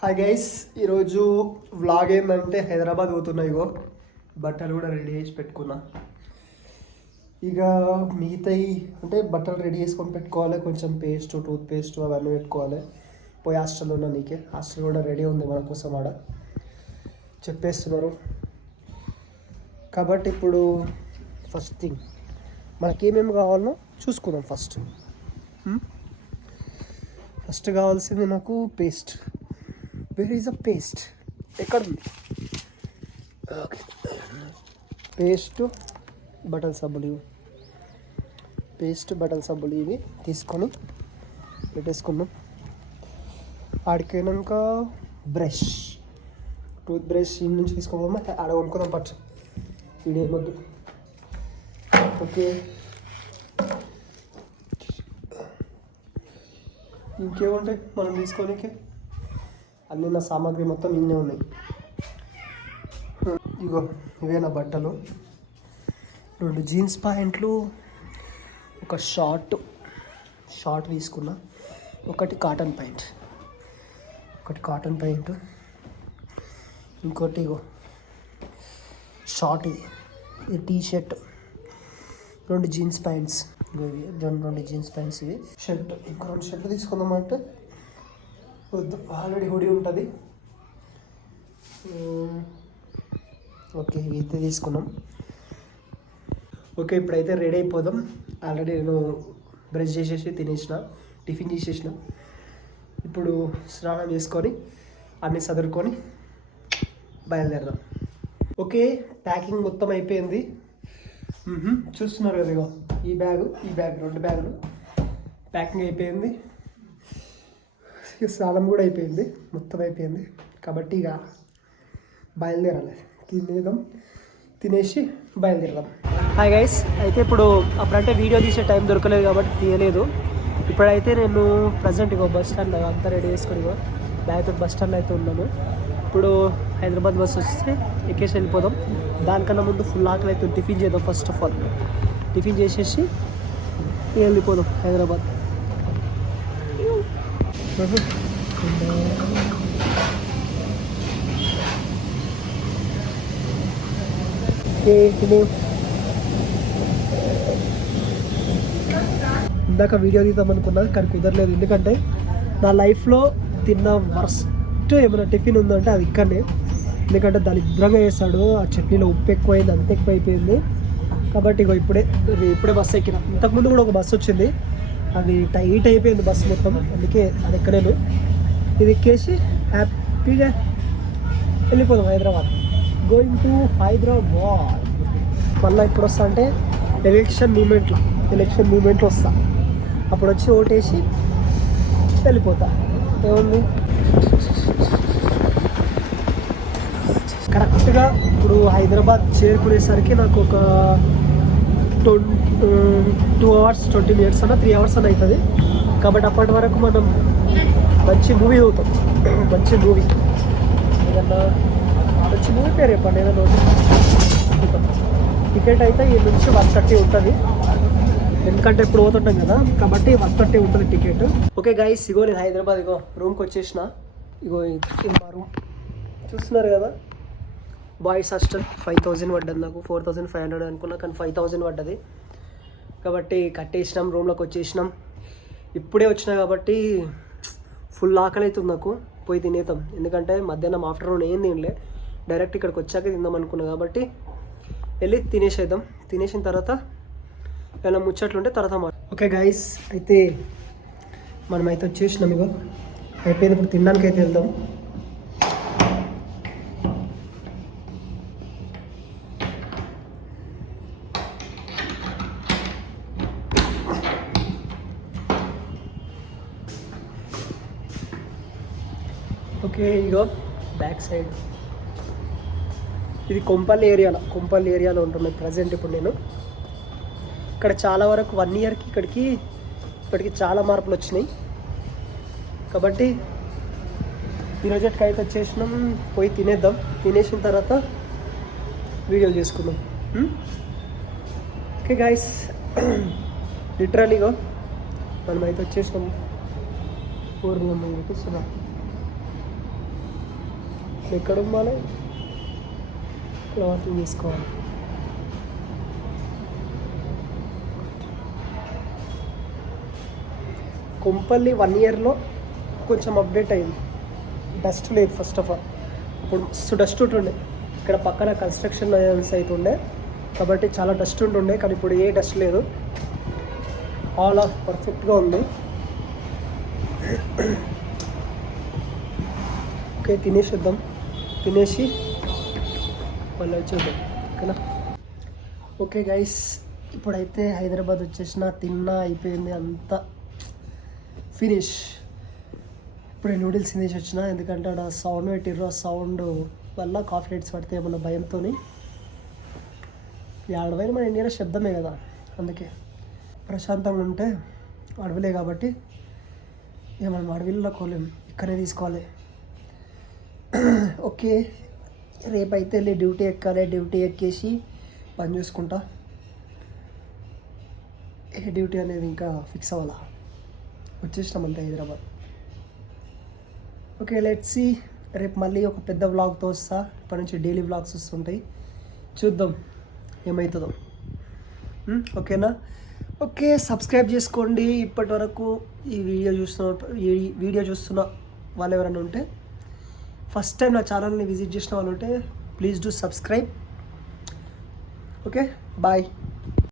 Hi guys, ఈరోజు vlog ఏంటంటే హైదరాబాద్ పోతున్నా. ఇగో బట్టలు కూడా రెడీ చేసి పెట్టుకున్నా. ఇక మిగతాయి అంటే బట్టలు రెడీ చేసుకొని పెట్టుకోవాలి. కొంచెం టూత్ పేస్ట్ అవన్నీ పెట్టుకోవాలి. పోయి హాస్టల్లో ఉన్నా. నీకే హాస్టల్ కూడా రెడీ ఉంది మన కోసం ఆడ చెప్పేస్తున్నారు. కాబట్టి ఇప్పుడు ఫస్ట్ థింగ్ మనకేమేమి కావాలనో చూసుకుందాం. ఫస్ట్ కావాల్సింది నాకు paste. Where is a paste? ఎక్కడ ఉంది? ఓకే, పేస్ట్ బట్టల సబ్బులు ఇవి తీసుకొని పెట్టేసుకున్నాం. ఆడిపోయినాక టూత్ బ్రష్ ఈ నుంచి తీసుకోవడం ఆడ కొనుక్కుందాం. పట్టు ఇడేమొద్దు. ఓకే, ఇంకేముంటాయి మనం తీసుకోనికి? అన్నీ నా సామాగ్రి మొత్తం ఇన్నే ఉన్నాయి. ఇగో ఇవే నా బట్టలు. 2 జీన్స్ ప్యాంట్లు, ఒక షార్ట్ తీసుకున్నా, ఒకటి కాటన్ ప్యాంట్, ఇంకోటి ఇగో షార్ట్, ఇది టీ షర్ట్, 2 జీన్స్ ప్యాంట్స్, ఇవి 2 జీన్స్ ప్యాంట్స్, ఇవి షర్ట్. ఇంకో 2 షర్ట్లు తీసుకుందామంటే వద్దు, ఆల్రెడీ హుడీ ఉంటుంది. ఓకే, ఇది తీసుకున్నాం. ఓకే, ఇప్పుడైతే రెడీ అయిపోదాం. ఆల్రెడీ నేను బ్రష్ చేసేసి టిఫిన్ చేసేసిన. ఇప్పుడు స్నానం చేసుకొని అన్నీ సదురుకొని బయలుదేరదాం. ఓకే, ప్యాకింగ్ మొత్తం అయిపోయింది. చూస్తున్నారు కదా, ఇగో ఈ బ్యాగ్ 2 బ్యాగులు ప్యాకింగ్ అయిపోయింది. స్నానం కూడా అయిపోయింది, మొత్తం అయిపోయింది. కాబట్టి ఇక బయలుదేరాలి. తినేసి బయలుదేరదాం. హాయ్ గైస్, అయితే ఇప్పుడు అప్పుడంటే వీడియో తీసే టైం దొరకలేదు కాబట్టి తీయలేదు. ఇప్పుడైతే నేను ప్రజెంట్ ఇగో బస్ స్టాండ్ అంతా రెడీ చేసుకొని ఇగో బ్యాగ్తో బస్ స్టాండ్ అయితే ఉన్నాను. ఇప్పుడు హైదరాబాద్ బస్ వస్తే ఎక్కేసి వెళ్ళిపోదాం. దానికన్నా ముందు ఫుల్ ఆకలి అయితే టిఫిన్ చేద్దాం. ఫస్ట్ ఆఫ్ ఆల్ టిఫిన్ చేసేసి వెళ్ళిపోదాం హైదరాబాద్. ఇందాక వీడియో తీద్దాం అనుకున్నది కానీ కుదరలేదు. ఎందుకంటే నా లైఫ్లో తిన్న వర్స్ట్ ఏమైనా టిఫిన్ ఉందంటే అది ఇక్కడనే. ఎందుకంటే దరిద్రంగా చేస్తాడు. ఆ చట్నీలో ఉప్పు ఎక్కువైంది, అంత ఎక్కువ అయిపోయింది. కాబట్టి ఇగో ఇప్పుడే బస్సు ఎక్కిన. ఇంతకుముందు కూడా ఒక బస్సు వచ్చింది, అది టైట్ అయిపోయింది బస్సు మొత్తం. అందుకే అది ఎక్కలేను. ఇది ఎక్కేసి హ్యాపీగా వెళ్ళిపోదాం హైదరాబాద్. Going to Hyderabad. మళ్ళీ ఇప్పుడు వస్తా అంటే ఎలక్షన్ మూమెంట్లో వస్తా. అప్పుడు వచ్చి ఓటేసి వెళ్ళిపోతా. ఏముంది, కరెక్ట్గా ఇప్పుడు హైదరాబాద్ చేరుకునేసరికి నాకు ఒక 2 hours 20 minutes అన్న 3 hours అన్న అవుతుంది. కాబట్టి అప్పటి వరకు మనం మంచి మూవీ అవుతాం. ఏదన్నా మంచి మూవీ పేరు చెప్పండి. ఏదన్నా టికెట్ అయితే ఈ నుంచి 130 ఉంటుంది. ఎందుకంటే ఇప్పుడు పోతుంటాం కదా, కాబట్టి 130 ఉంటుంది టికెట్. ఓకే గైస్, ఇగో నేను హైదరాబాద్ రూమ్కి వచ్చేసిన. ఇగో మా రూమ్ చూస్తున్నారు కదా. బాయ్స్ హాస్టల్ 5000 పడ్డది నాకు. 4500 అనుకున్నా కానీ 5000 పడ్డది. కాబట్టి కట్టేసినాం, రూమ్లోకి వచ్చేసినాం. ఇప్పుడే వచ్చినా కాబట్టి ఫుల్ ఆకలి అవుతుంది నాకు. పోయి తినేద్దాం. ఎందుకంటే మధ్యాహ్నం ఆఫ్టర్నూన్ ఏం తినలే, డైరెక్ట్ ఇక్కడికి వచ్చాక తిందాం అనుకున్నా. కాబట్టి వెళ్ళి తినేసేద్దాం. తినేసిన తర్వాత ఏమైనా ముచ్చట్లుంటే తర్వాత ఓకే గైస్, అయితే మనమైతే వచ్చేసినాం. ఇగో అయిపోయింది. ఇప్పుడు తినడానికి అయితే వెళ్దాం. ఓకే, ఇగో బ్యాక్ సైడ్ ఇది కొంపల్లి ఏరియాలో ఉంటున్నాయి ప్రజెంట్. ఇప్పుడు నేను ఇక్కడ చాలా వరకు 1 yearకి ఇప్పటికి చాలా మార్పులు వచ్చినాయి. కాబట్టి ఈరోజుకి అయితే వచ్చేసినాం. పోయి తినేద్దాం. తినేసిన తర్వాత వీడియోలు చేసుకుందాం. ఓకే గైస్, లిటరలీగా మనం అయితే వచ్చేసినాం. 4 చూపిస్తున్నాం. ఎక్కడ ఉమ్మాలి, క్లాతింగ్ తీసుకోవాలి. కొంపల్లి 1 ఇయర్లో కొంచెం అప్డేట్ అయింది. డస్ట్ లేదు ఫస్ట్ ఆఫ్ ఆల్. ఇప్పుడు మస్తు డస్ట్ ఉంటుండే, ఇక్కడ పక్కన కన్స్ట్రక్షన్ సైట్ ఉండే కాబట్టి చాలా డస్ట్ ఉంటుండే, కానీ ఇప్పుడు ఏ డస్ట్ లేదు. ఆల్ ఆఫ్ పర్ఫెక్ట్గా ఉంది. ఓకే, తినేసేద్దాం. తినేసి మళ్ళీ వచ్చేద్దాం, ఓకేనా? ఓకే గైస్, ఇప్పుడైతే హైదరాబాద్ వచ్చేసిన, తిన్నా, అయిపోయింది అంతా ఫినిష్. ఇప్పుడు నూడిల్స్ తినేసి వచ్చిన, ఎందుకంటే అక్కడ సౌండ్ పెట్టిర్రు. ఆ సౌండ్ వల్ల కాఫీ రేట్స్ పడితే ఏమన్నా భయంతో. ఈ అడవైన మన ఇండియాలో శబ్దమే కదా, అందుకే ప్రశాంతంగా ఉంటే అడవులే కాబట్టి ఇక మనం అడవిలో కోలేం, ఇక్కడే తీసుకోవాలి. ఓకే, రేపైతే వెళ్ళి డ్యూటీ ఎక్కాలి. డ్యూటీ ఎక్కేసి పని చూసుకుంటా. ఏ డ్యూటీ అనేది ఇంకా ఫిక్స్ అవ్వాలా. వచ్చేసినామంటే హైదరాబాద్. Okay, let's see. రేపు మళ్ళీ ఒక పెద్ద వ్లాగ్తో వస్తా. ఇప్పటి నుంచి డైలీ వ్లాగ్స్ వస్తుంటాయి, చూద్దాం ఏమవుతుందో. ఓకేనా? ఓకే, సబ్స్క్రైబ్ చేసుకోండి. ఇప్పటి వరకు ఈ వీడియో చూస్తున్న వాళ్ళు ఎవరైనా ఉంటే, ఫస్ట్ టైం నా ఛానల్ని విజిట్ చేసిన వాళ్ళు ఉంటే, please do subscribe. Okay, bye.